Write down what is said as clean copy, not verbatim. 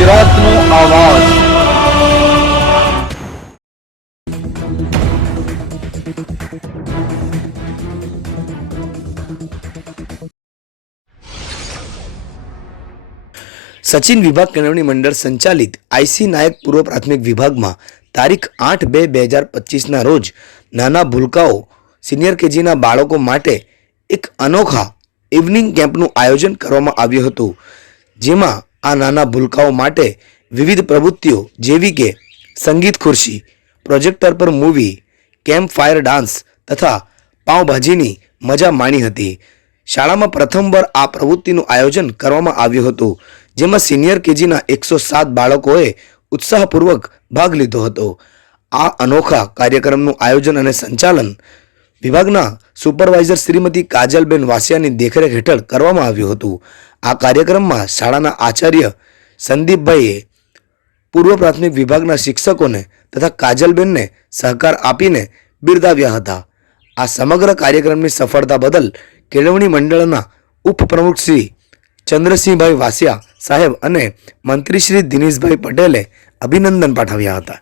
ગુજરાતનો આવાજ। સચિન વિભાગ કેળવણી મંડળ સંચાલિત આઈસી નાયક પૂર્વ પ્રાથમિક વિભાગમાં તારીખ 8/2/2025ના રોજ નાના ભૂલકાઓ સિનિયર કેજીના બાળકો માટે એક અનોખા ઇવનિંગ કેમ્પનું આયોજન કરવામાં આવ્યું હતું, જેમાં આ નાના ભૂલકાઓ માટે વિવિધ પ્રવૃત્તિઓ જેવી કે સંગીત ખુરશી, પ્રોજેક્ટર પર મૂવી, કેમ્પ ફાયર ડાન્સ તથા પાઉંભાજીની મજા માણી હતી। શાળામાં પ્રથમવાર આ પ્રવૃત્તિનું આયોજન કરવામાં આવ્યું હતું, જેમાં સિનિયર કેજીના 107 બાળકોએ ઉત્સાહપૂર્વક ભાગ લીધો હતો। આ અનોખા કાર્યક્રમનું આયોજન અને સંચાલન વિભાગના સુપરવાઇઝર શ્રીમતી કાજલબેન વાસિયાની દેખરેખ હેઠળ કરવામાં આવ્યું હતું। આ કાર્યક્રમમાં શાળાના આચાર્ય સંદીપભાઈએ પૂર્વ પ્રાથમિક વિભાગના શિક્ષકોને તથા કાજલબેનને સહકાર આપીને બિરદાવ્યા હતા। આ સમગ્ર કાર્યક્રમની સફળતા બદલ કેળવણી મંડળના ઉપપ્રમુખ શ્રી ચંદ્રસિંહભાઈ વાસિયા સાહેબ અને મંત્રી શ્રી દિનેશભાઈ પટેલે અભિનંદન પાઠવ્યા હતા।